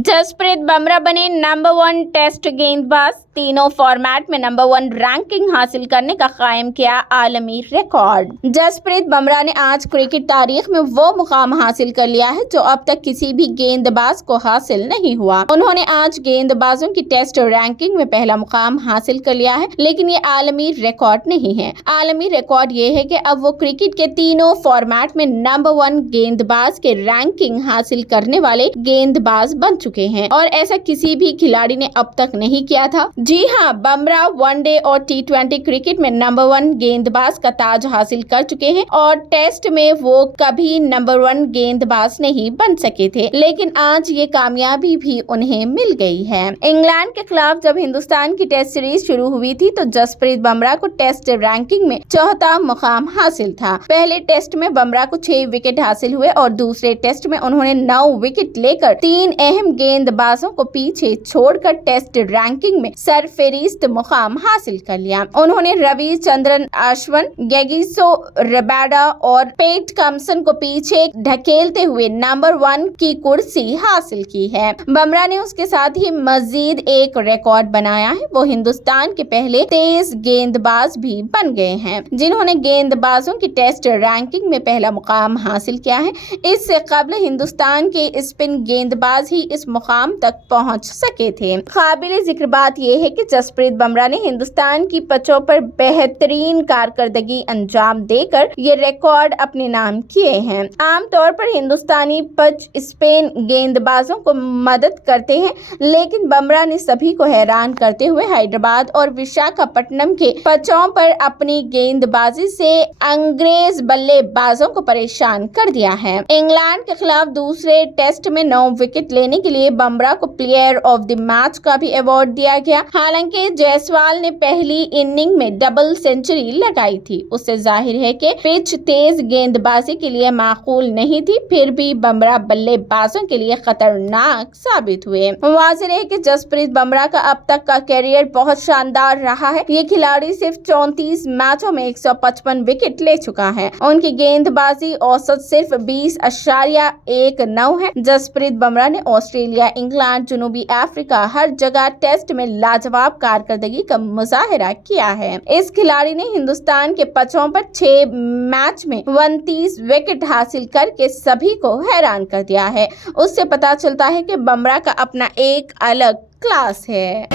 जसप्रीत बुमराह बने number 1 test गेंदबाज। तीनों फॉर्मेट में नंबर 1 रैंकिंग हासिल करने का कायम किया आलमी रिकॉर्ड। जसप्रीत बुमराह ने आज क्रिकेट तारीख में वो मुकाम हासिल कर लिया है जो अब तक किसी भी गेंदबाज को हासिल नहीं हुआ। उन्होंने आज गेंदबाजों की टेस्ट रैंकिंग में पहला मुकाम हासिल कर लिया है, लेकिन ये आलमी रिकॉर्ड नहीं है। आलमी रिकॉर्ड ये है कि अब वो क्रिकेट के तीनों फॉर्मेट में नंबर 1 गेंदबाज के रैंकिंग हासिल करने वाले गेंदबाज बन चुके हैं और ऐसा किसी भी खिलाड़ी ने अब तक नहीं किया था। जी हां, बुमराह वनडे और टी20 क्रिकेट में नंबर 1 गेंदबाज का ताज हासिल कर चुके हैं और टेस्ट में वो कभी नंबर 1 गेंदबाज नहीं बन सके थे, लेकिन आज ये कामयाबी भी उन्हें मिल गई है। इंग्लैंड के खिलाफ जब हिंदुस्तान की टेस्ट सीरीज शुरू हुई थी तो जसप्रीत बुमराह को टेस्ट रैंकिंग में चौथा मुकाम हासिल था। पहले टेस्ट में बुमराह को 6 विकेट हासिल हुए और दूसरे टेस्ट में उन्होंने 9 विकेट लेकर 3 अहम गेंदबाजों को पीछे छोड़कर टेस्ट रैंकिंग में सरफहरिस्त मुकाम हासिल कर लिया। उन्होंने रविचंद्रन अश्विन, गेगिसो रबाडा और पेट कम्सन को पीछे ढकेलते हुए नंबर 1 की कुर्सी हासिल की है। बुमराह ने उसके साथ ही मजीद एक रिकॉर्ड बनाया है। वो हिंदुस्तान के पहले तेज गेंदबाज भी बन गए हैं जिन्होंने गेंदबाजों की टेस्ट रैंकिंग में पहला मुकाम हासिल किया है। इससे कबल हिंदुस्तान के स्पिन गेंदबाज ही इस मुकाम तक पहुंच सके थे। काबिल जिक्र बात यह है कि जसप्रीत बुमराह ने हिंदुस्तान की पिचों पर बेहतरीन कारकर्दगी अंजाम देकर ये रिकॉर्ड अपने नाम किए हैं। आमतौर पर हिंदुस्तानी पिच स्पिन गेंदबाजों को मदद करते हैं, लेकिन बुमराह ने सभी को हैरान करते हुए हैदराबाद और विशाखापट्टनम के पिचों पर अपनी गेंदबाजी से अंग्रेज बल्लेबाजों को परेशान कर दिया है। इंग्लैंड के खिलाफ दूसरे टेस्ट में 9 विकेट लेने के लिए बुमराह को प्लेयर ऑफ द मैच का भी अवार्ड दिया गया। हालांकि जायसवाल ने पहली इनिंग में डबल सेंचुरी लगाई थी। उससे जाहिर है कि पिच तेज गेंदबाजी के लिए माकूल नहीं थी, फिर भी बुमराह बल्लेबाजों के लिए खतरनाक साबित हुए। वाज़ेह है कि जसप्रीत बुमराह का अब तक का कैरियर बहुत शानदार रहा है। ये खिलाड़ी सिर्फ 34 मैचों में 155 विकेट ले चुका है। उनकी गेंदबाजी औसत सिर्फ 20.19 है। जसप्रीत बुमराह ने ऑस्ट्रेलिया, इंग्लैंड, जनूबी अफ्रीका हर जगह टेस्ट में लाजवाब कारकर्दगी का मुजाहिरा किया है। इस खिलाड़ी ने हिंदुस्तान के पिचों पर 6 मैच में 29 विकेट हासिल करके सभी को हैरान कर दिया है। उससे पता चलता है कि बुमराह का अपना एक अलग क्लास है।